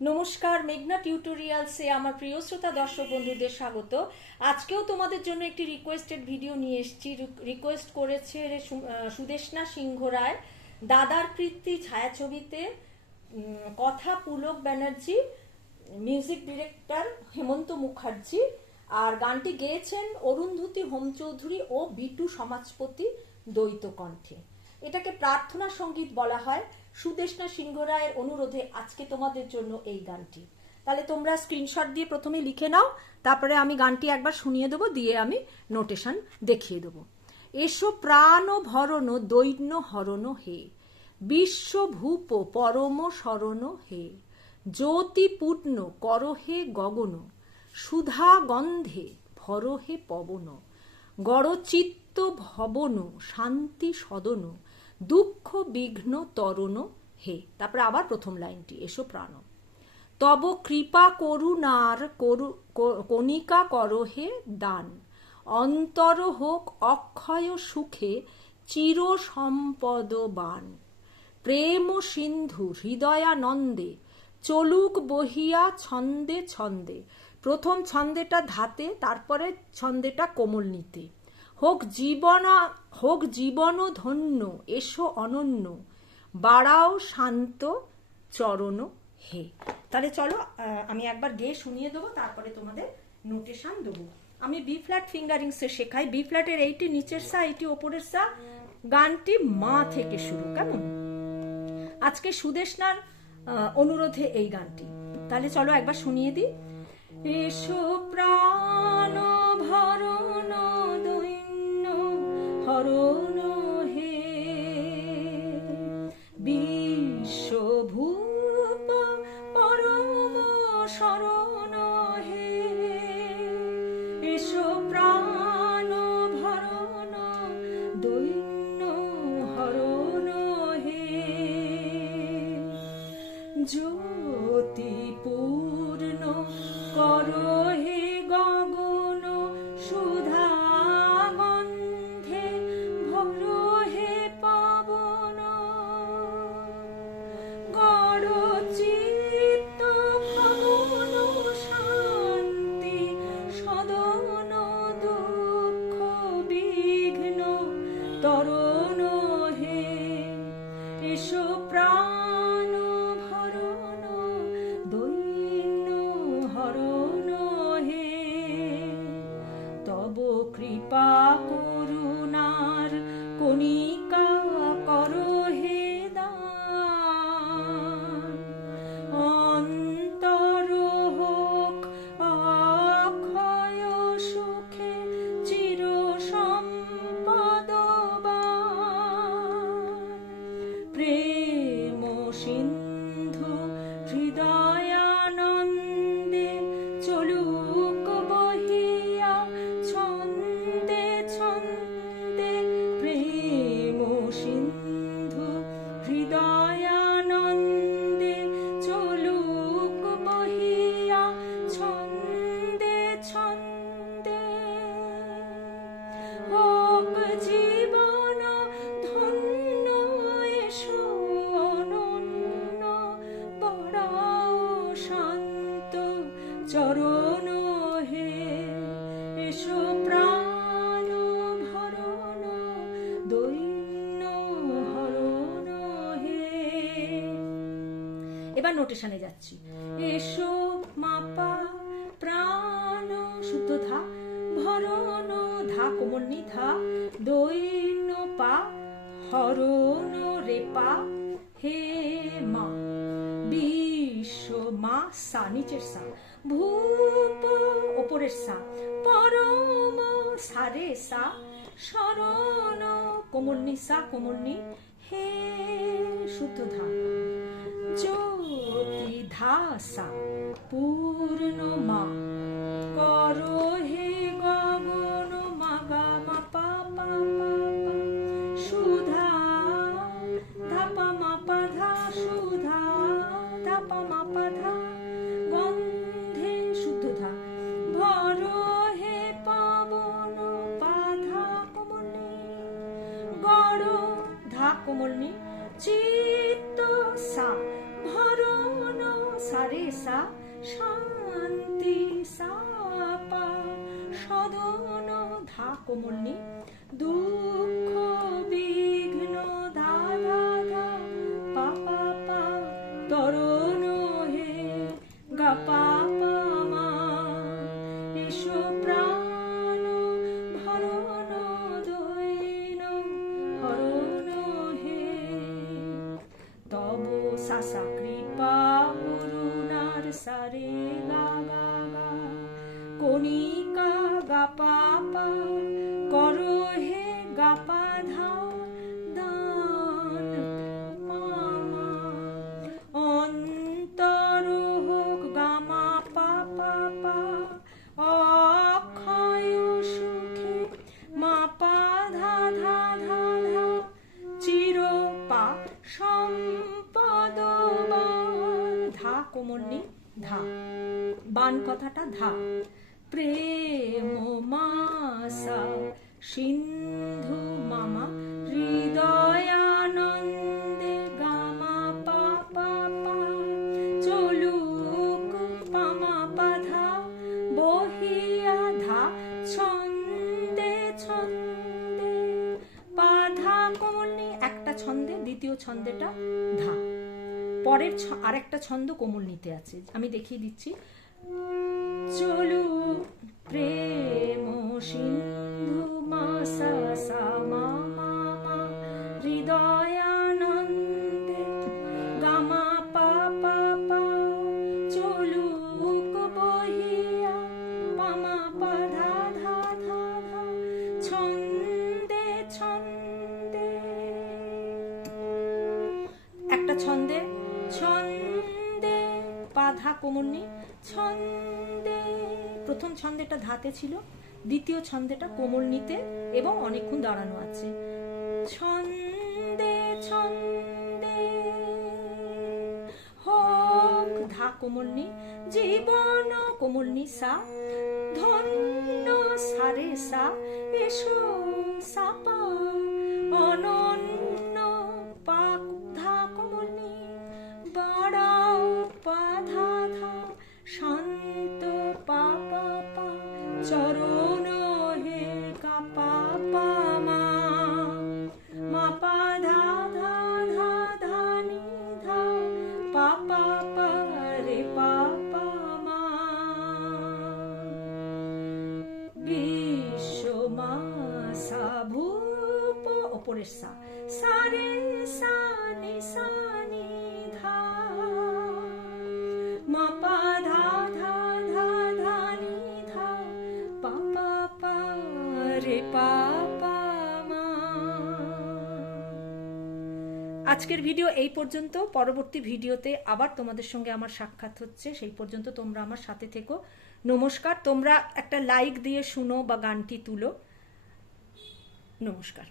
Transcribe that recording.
নমস্কার, মেঘনা টিউটোরিয়ালসে আমার প্রিয় শ্রোতা দর্শক বন্ধুদের স্বাগত। আজকেও তোমাদের জন্য একটি রিকোয়েস্টেড ভিডিও নিয়ে এসেছি। রিকোয়েস্ট করেছে সুদেষ্ণা সিংহ রায়। দাদার কীর্তি ছায়াছবিতে কথা পুলক ব্যানার্জি, মিউজিক ডিরেক্টর হেমন্ত মুখার্জি, আর গানটি গেয়েছেন অরুন্ধতী হোমচৌধুরী ও বিটু সমাজপতি দ্বৈত কণ্ঠে। এটাকে প্রার্থনা সঙ্গীত বলা হয়। সুদেষ্ণা সিংহ রায়ের অনুরোধে আজকে তোমাদের জন্য এই গানটি। তাহলে তোমরা স্ক্রিনশট দিয়ে প্রথমে লিখে নাও, তারপরে আমি গানটি একবার শুনিয়ে দেবো, দিয়ে আমি নোটেশন দেখিয়ে দেবো। এসো প্রাণ ভরণ দৈন্য হরণ হে, বিশ্বভূপ পরম শরণ হে, জ্যোতি পূর্ণ করহে গগন, সুধা গন্ধে ভরহে পবন, গড়চিত্ত ভবন শান্তি সদন, দুঃখ বিঘ্ন তরণ হে। তারপরে আবার প্রথম লাইনটি, এসো প্রাণ। তব কৃপা করুণার কণিকা করহে দান, অন্তর হোক অক্ষয় সুখে চির সম্পদবান, প্রেম সিন্ধু হৃদয়ানন্দে চলুক বহিয়া ছন্দে ছন্দে। প্রথম ছন্দেটা ধাতে, তারপরে ছন্দেটা কোমলনীতে। হোক জীবন ধন্য এসো অনন্য, বাড়াও শান্ত চরণ হে। তাহলে চলো আমি একবার গেয়ে শুনিয়ে দেবো, তারপরে তোমাদের নোটেশন দেবো। আমি বি ফ্ল্যাট ফিঙ্গারিংসে শেখাই। বি ফ্ল্যাটের এইটি নিচের সা, এইটি ওপরের সা। গানটি মা থেকে শুরু, কেমন? আজকে সুদেষ্ণার অনুরোধে এই গানটি। তাহলে চলো একবার শুনিয়ে দিই। এসো প্রাণ ভরণ দৈন্য হরণ হে, বিশ্বভূপ পরম শরণ হে। এসো প্রাণ ভরণ দৈন্য হরণ হে, জ্যোতি পূর্ণ করহে গগন, সুধা গন্ধে ভরহে পবন, গড়চিত্ত ভবন শান্তি সদন, দুঃখ বিঘ্ন তরণ হে। এসো প্রাণ ভরণ দৈন্য হরণ হে, তব কৃপা করুণার কণিকা করহে দান, অন্তর হোক অক্ষয় সুখে চির সম্পদবান, প্রেম সিন্ধু হৃদয়ানন্দে চলুক বহিয়া ছন্দে ছন্দে, প্রেম সিন্ধু হৃদয়ানন্দে চলুক বহিয়া ছন্দে ছন্দে, হোক জীবন ধন্য এসো অনন্য, বড়াও শান্ত চরণ হে। এসো প্রাণ ভরণ দৈন্য হরণ হে। এবার নোটেশনে যাচ্ছি। এসো মাপা প্রাণ শুদ্ধ ধা, ভরণ ধা কোমলনি ধা, দৈন্য পা, হরণ রে পা, হে মা, বিশ্ব মা সা নিচের সা, ভূপ ওপরের সা, পরম সা রে সা, শরণ কোমলনি সা কোমলনি, হে শুদ্ধ ধা, জ্যোতি ধা সা, পূর্ণ মা, করহে গগন মা গা মা পা পা পা পা, সুধা ধা পা মা পা ধা, সুধা ধা পা মা পা ধা, গন্ধে শুদ্ধ ধা, ভরহে পবন পা ধা কোমলনি, গড় ধা কোমলনি, চিত্ত সা, ভরণ সা রে রে সা শান্তি সা পা সদন ধা কোমলনি দুঃখ বিঘ্ন ধা ধা ধা পা পা পা তরণ হে গা পা পা মা এসো প্রাণ ভরণ দৈন হরণ হে তব সাসা কৃপা করুণার সারে গা গা গা কণিকা গা পা পা করো হে গা পা ধা দান মামা অন্তর হোক গা মা পা পা পা অক্ষয় সুখে মা পা ধা ধা ধা ধা চির পা সম্পদ ধা কোমলনি ধা বান কথাটা ধা প্রেম মাসা সিন্ধু মামা হৃদয়ানন্দে গামা পা পা পা চলুক পামা পাধা বহিয়া ধা ছন্দে ছন্দে পাধা কোমলনি একটা ছন্দে দ্বিতীয় ছন্দেটা ধা পরের আরেকটা ছন্দ কোমলনিতে আছে আমি দেখিয়ে দিচ্ছি চলু প্রেম সিন্ধু মাসা সা মা মা মা হৃদয়ানন্দে গামা পা পা পা চলুক বহিয়া পামা পা ধা ধা ধা ধা ছন্দে ছন্দে একটা ছন্দে ছন্দে পাধা কোমলনি ছন্দে প্রথম ছন্দেটা ধাতে ছিল দ্বিতীয় ছন্দেটা কোমলনিতে এবং অনেকক্ষণ দাঁড়ানো আছে ছন্দে ছন্দে হোক ধা কোমলনি জীবন কোমলনি সা ধন্য সারে সা এসো সাপা অনন্য পাক ধা কোমলনি বাড়াও পা ধা ধা শান্ত পা পা পা চরণ হে কা পা পা মা মা পা ধা ধা ধা ধা নি ধা পা পা পা রে পা পা মা বিশ্ব মা সা ভূপ ওপরের সা সারে সা নি ধা মা পা ধা ধা ধা ধা নি ধা পা পা পা রে পা পা মা। আজকের ভিডিও এই পর্যন্ত পরবর্তী ভিডিওতে আবার তোমাদের সঙ্গে আমার সাক্ষাৎ হচ্ছে সেই পর্যন্ত তোমরা আমার সাথে থেকো নমস্কার তোমরা একটা লাইক দিয়ে শুনো বা গানটি তুলো নমস্কার।